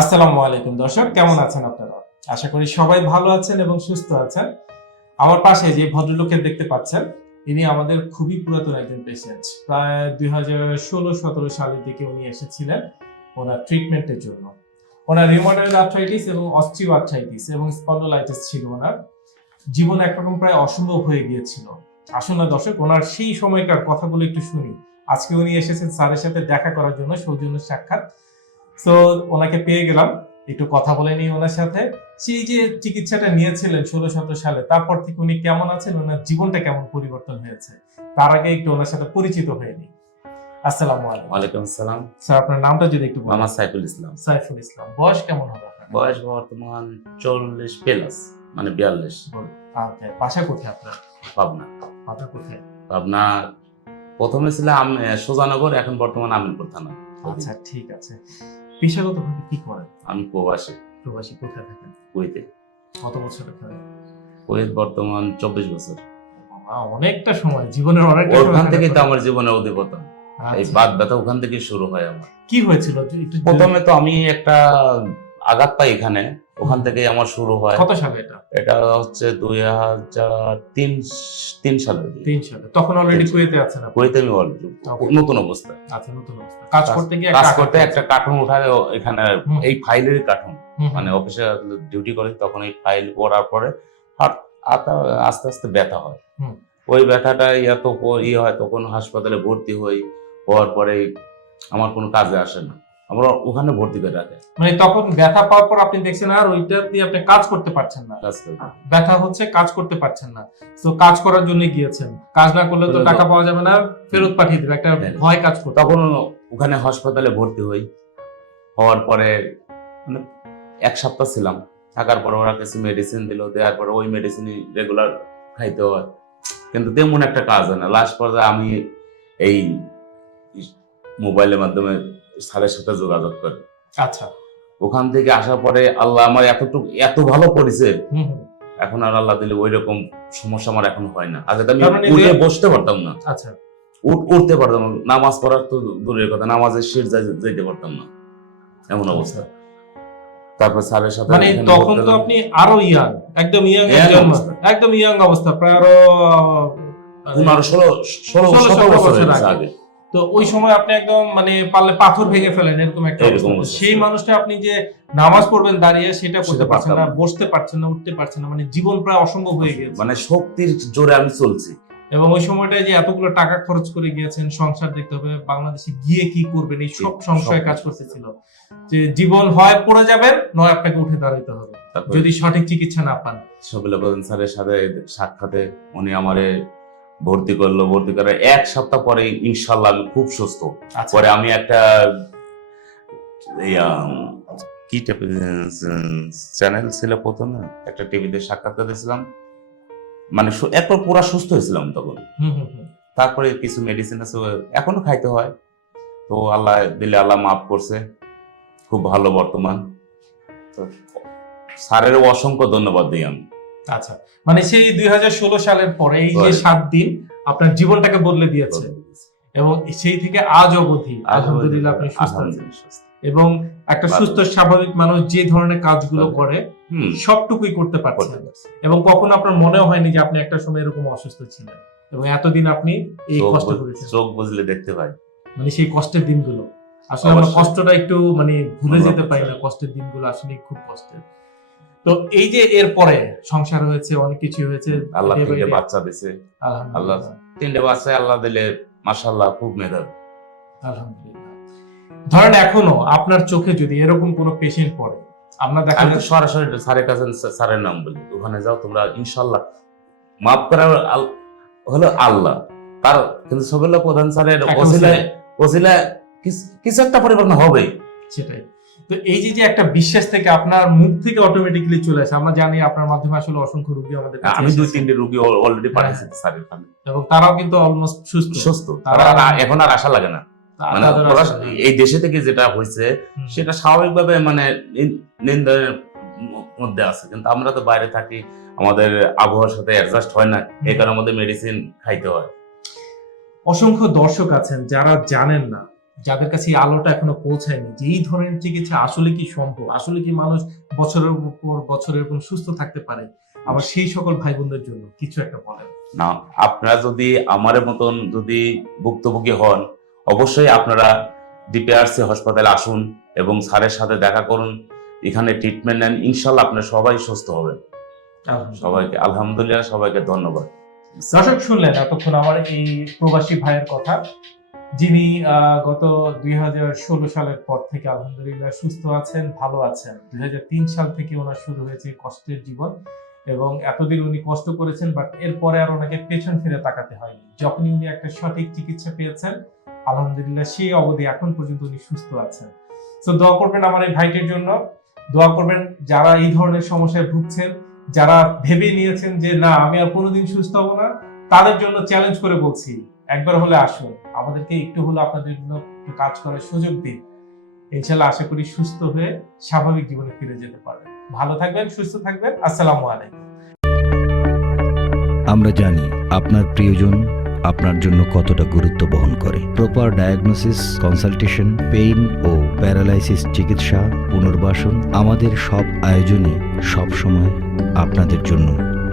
আসসালামু আলাইকুম দর্শক, কেমন আছেন আপনারা? আশা করি সবাই ভালো আছেন এবং সুস্থ আছেন। আমার পাশে যে ভদ্রলোকের দেখতে পাচ্ছেন, ইনি আমাদের খুবই পুরাতন একজন পেশেন্ট প্রায় দুই হাজার ষোলো সতেরো সালের দিকে উনি এসেছিলেন ওনার ট্রিটমেন্টের জন্য। ওনার রিমোডয়েড আর্থ্রাইটিস এবং অস্ট্রিও আর্থ্রাইটিস এবং স্পন্ডোলাইটিস ছিল ওনার। জীবন একরকম প্রায় অসম্ভব হয়ে গিয়েছিল। আসুন না দর্শক, ওনার সেই সময়কার কথাগুলো একটু শুনি। আজকে উনি এসেছেন স্যারের সাথে দেখা করার জন্য সৌজন্য সাক্ষাৎ। তো ওনাকে পেয়ে গেলাম। একটু কথা বলে নিই ওনার সাথে। সেই যে চিকিৎসাটা নিয়েছিলেন ষোলো সতেরো সালে তারপর থেকে উনি কেমন আছেন? ওনার জীবনটা কেমন পরিবর্তন হয়েছে? তার আগে একটু ওনার সাথে পরিচিত হয়ে নিই। আসসালামু আলাইকুম। ওয়ালাইকুম আসসালাম। স্যার আপনার নামটা যদি একটু মামা সাইফুল ইসলাম। সাইফুল ইসলাম বয়স কেমন হবে আপনার? বয়স বর্তমান চল্লিশ প্লাস মানে বিয়াল্লিশ। আচ্ছা বাসা কোথায় আপনার? পাবনা। মাথা কোথায়? পাবনা প্রথমে ছিল আম- সোজানগর এখন বর্তমান আমিনপুর থানা। আচ্ছা ঠিক আছে। পেশাগত ভাবে কি করেন? আমি প্রবাসী। প্রবাসী কোথায় থাকেন? কুয়েতে। কত বছর এখানে কুয়েত বর্তমান চব্বিশ বছর। অনেকটা সময় জীবনের অনেকটা ওখান থেকে তো আমার জীবনের অধিপতন আচ্ছা। এই বাদ ব্যথা ওখান থেকে শুরু হয় আমার। কি হয়েছিল? প্রথমে তো আমি একটা আঘাত পাই এখানে ওখান থেকেই আমার শুরু হয়। কত সালে এটা? এটা হচ্ছে দুই হাজার তিন তিন সালে তিন সালে। তখন অলরেডি কুয়েতে আছেন কুয়েতে আমি Okay. নতুন অবস্থা। আচ্ছা নতুন অবস্থা। কাজ করতে গিয়ে কাজ করতে একটা কার্টুন উঠায় এখানে। এই ফাইলের কার্টুন মানে অফিসে ডিউটি করে তখন এই ফাইল পড়ার পরে আস্তে আস্তে ব্যথা হয়। ওই ব্যথাটা এত ইয়ে হয় তখন হাসপাতালে ভর্তি হই। হওয়ার পরে আমার কোনো কাজে আসে না। আমরা ওখানে ভর্তি করে রাখে। মানে তখন ব্যথা পাওয়ার পর আপনি দেখছেন আর ওইটা দিয়ে আপনি কাজ করতে পারছেন না। ব্যথা হচ্ছে কাজ করতে পারছেন না। তো কাজ করার জন্য গিয়েছেন। কাজ না করলে তো টাকা পাওয়া যাবে না ফেরত পাঠিয়ে দেবে। একটা হ্যাঁ। ভয় কাজ করতে তখন ওখানে হাসপাতালে ভর্তি হই। হওয়ার পরে মানে এক সপ্তাহ ছিলাম। থাকার পর ওরা কিছু মেডিসিন দিল দেওয়ার পর ওই মেডিসিনই রেগুলার খাইতে হয়। কিন্তু তেমন একটা কাজ হয় না। লাস্ট পর্যায়ে আমি এই মোবাইলের মাধ্যমে স্যারের সাথে যোগাযোগ করি। আচ্ছা। ওখান থেকে আসার পরে আল্লাহ আমার এতটুকু এত ভালো হুম, এখন আর আল্লাহ দিলে ওই রকম সমস্যা আমার এখন হয় না। আগে আমি মানে উঠে বসতে পারতাম না। আচ্ছা। উঠ- উঠতে পারতাম না। নামাজ পড়ার তো দূরের কথা নামাজের শির যাইতে পারতাম না। এমন অবস্থা। তারপর স্যারের সাথে মানে তখন তো আপনি আরও ইয়াং একদম ইয়াং অবস্থা। একদম ইয়াং অবস্থা প্রায় আরও পনেরো ষোলো ষোলো বছর আগে। তো ওই সময় আপনি একদম মানে পারলে পাথর ভেঙে ফেলেন এরকম একটা সেই মানুষটা আপনি যে নামাজ পড়বেন দাঁড়িয়ে সেটা করতে পারছেন না বসতে পারছেন না উঠতে পারছেন না মানে জীবন প্রায় অসম্ভব হয়ে গেছে মানে শক্তির জোরে আমি চলছি। এবং ওই সময়টায় যে এতগুলো টাকা খরচ করে গিয়েছেন সংসার দেখতে হবে বাংলাদেশে গিয়ে কি করবেন এই সব সংশয় কাজ করতেছিল। যে জীবন হয় পড়ে যাবেন নয় আপনাকে উঠে দাঁড়াইতে হবে যদি সঠিক চিকিৎসা না পান। সবিলা প্রধান স্যারের সাথে সাক্ষাতে উনি আমারে ভর্তি করল ভর্তি করে এক সপ্তাহ পরে ইনশাল্লাহ আমি খুব সুস্থ। আচ্ছা। পরে আমি একটা কি চ্যানেল ছিল প্রথমে একটা টিভিতে সাক্ষাৎকার দিয়েছিলাম। মানে এরপর পুরা সুস্থ হয়েছিলাম তখন। হুম হুম হুম। তারপরে কিছু মেডিসিন আছে এখনও খাইতে হয়। তো আল্লাহ দিলে আল্লাহ মাফ করছে খুব ভালো বর্তমান। তো স্যারের অসংখ্য ধন্যবাদ দিই আমি। আচ্ছা মানে সেই দুই সালের পরে এই যে সাত দিন আপনার জীবনটাকে বদলে দিয়েছে। এবং সেই থেকে আজ অবধি আলহামদুলিল্লাহ আপনি সুস্থ আছেন। এবং একটা সুস্থ স্বাভাবিক মানুষ যে ধরনের কাজগুলো করে সবটুকুই করতে পারছেন এবং কখনো আপনার মনে হয়নি যে আপনি একটা সময় এরকম অসুস্থ ছিলেন। এবং এতদিন আপনি এই কষ্ট করেছেন। চোখ বুঝলে দেখতে পাই। মানে সেই কষ্টের দিনগুলো। আসলে আমরা কষ্টটা একটু মানে ভুলে যেতে পারি না। কষ্টের দিনগুলো আসলে খুব কষ্টের। তো এই যে এর পরে সংসার হয়েছে অনেক কিছু হয়েছে আল্লাহ তিনটে বাচ্চা দিছে। আলহামদুলিল্লাহ। তিনটে বাচ্চা আল্লাহ দিলে মাশাল্লাহ খুব মেধাবী। আলহামদুলিল্লাহ। ধরেন এখনও আপনার চোখে যদি এরকম কোনো পেশেন্ট পড়ে আপনার দেখা যাচ্ছে সরাসরি স্যারের কাছে স্যারের নাম বলি। ওখানে যাও তোমরা ইনশাল্লাহ মাফ করার হলো আল্লাহ। তার কিন্তু সবিল্লা প্রধান স্যারের ওসিলায় ওসিলায়। কিছু একটা পরিবর্তন হবেই। সেটাই। তো এই যে যে একটা বিশ্বাস থেকে আপনার মুখ থেকে অটোমেটিক্যালি চলে আসে আমরা জানি আপনার মাধ্যমে আসলে অসংখ্য রোগী আমাদের আমি দুই তিনটে রুগী অলরেডি হ্যাঁ। পাঠিয়েছি ওখানে এবং তারাও কিন্তু অলমোস্ট সুস্থ। সুস্থ। তারা- এখন আর আশা লাগে না। মানে এই দেশে থেকে যেটা হয়েছে। সেটা স্বাভাবিকভাবে মানে নিন- নিন্দার মধ্যে আছে। কিন্তু আমরা তো বাইরে থাকি আমাদের আবহাওয়ার সাথে অ্যাডজাস্ট হয় না। এই কারণে আমাদের মেডিসিন খাইতে হয়। অসংখ্য দর্শক আছেন যারা জানেন না। যাদের কাছে এই আলোটা এখনও পৌঁছায়নি যে এই ধরনের চিকিৎসা আসলে কি সম্ভব? আসলে কি মানুষ বছরের পর বছর এরকম সুস্থ থাকতে পারে? আবার সেই সকল ভাই বোনদের জন্য কিছু একটা বলেন। না আপনারা যদি আমার মতন যদি ভুক্তভোগী হন অবশ্যই আপনারা ডিপিআরসি হাসপাতালে আসুন এবং স্যারের সাথে দেখা করুন। এখানে ট্রিটমেন্ট নেন। ইনশাল্লাহ আপনারা সবাই সুস্থ হবেন। সবাইকে আলহামদুলিল্লাহ সবাইকে ধন্যবাদ। দর্শক শুনলেন এতক্ষণ আমার এই প্রবাসী ভাইয়ের কথা। যিনি গত দুই হাজার ষোলো সালের পর থেকে আলহামদুলিল্লাহ সুস্থ আছেন, ভালো আছেন। দুই হাজার তিন সাল থেকে ওনার শুরু হয়েছে কষ্টের জীবন এবং এতদিন উনি কষ্ট করেছেন বাট এরপরে আর ওনাকে পেছন ফিরে তাকাতে হয়নি। যখনই উনি একটা সঠিক চিকিৎসা পেয়েছেন, আলহামদুলিল্লাহ সেই অবধি এখন পর্যন্ত উনি সুস্থ আছেন। তো দোয়া করবেন আমার এই ভাইটির জন্য। দোয়া করবেন যারা এই ধরনের সমস্যায় ভুগছেন, যারা ভেবে নিয়েছেন যে, না, আমি আর কোনোদিন সুস্থ হব না, তাদের জন্য চ্যালেঞ্জ করে বলছি একবার হলে আসুন। আমাদেরকে একটু হলে আপনাদের জন্য কাজ করার সুযোগ দিন। ইনশাল্লাহ আশা করি সুস্থ হয়ে স্বাভাবিক জীবনে ফিরে যেতে পারবেন। ভালো থাকবেন, সুস্থ থাকবেন। আসসালামু আলাইকুম। আমরা জানি আপনার প্রিয়জন আপনার জন্য কতটা গুরুত্ব বহন করে। প্রপার ডায়াগনোসিস কনসালটেশন পেইন ও প্যারালাইসিস চিকিৎসা, পুনর্বাসন আমাদের সব আয়োজনই সবসময় আপনাদের জন্য।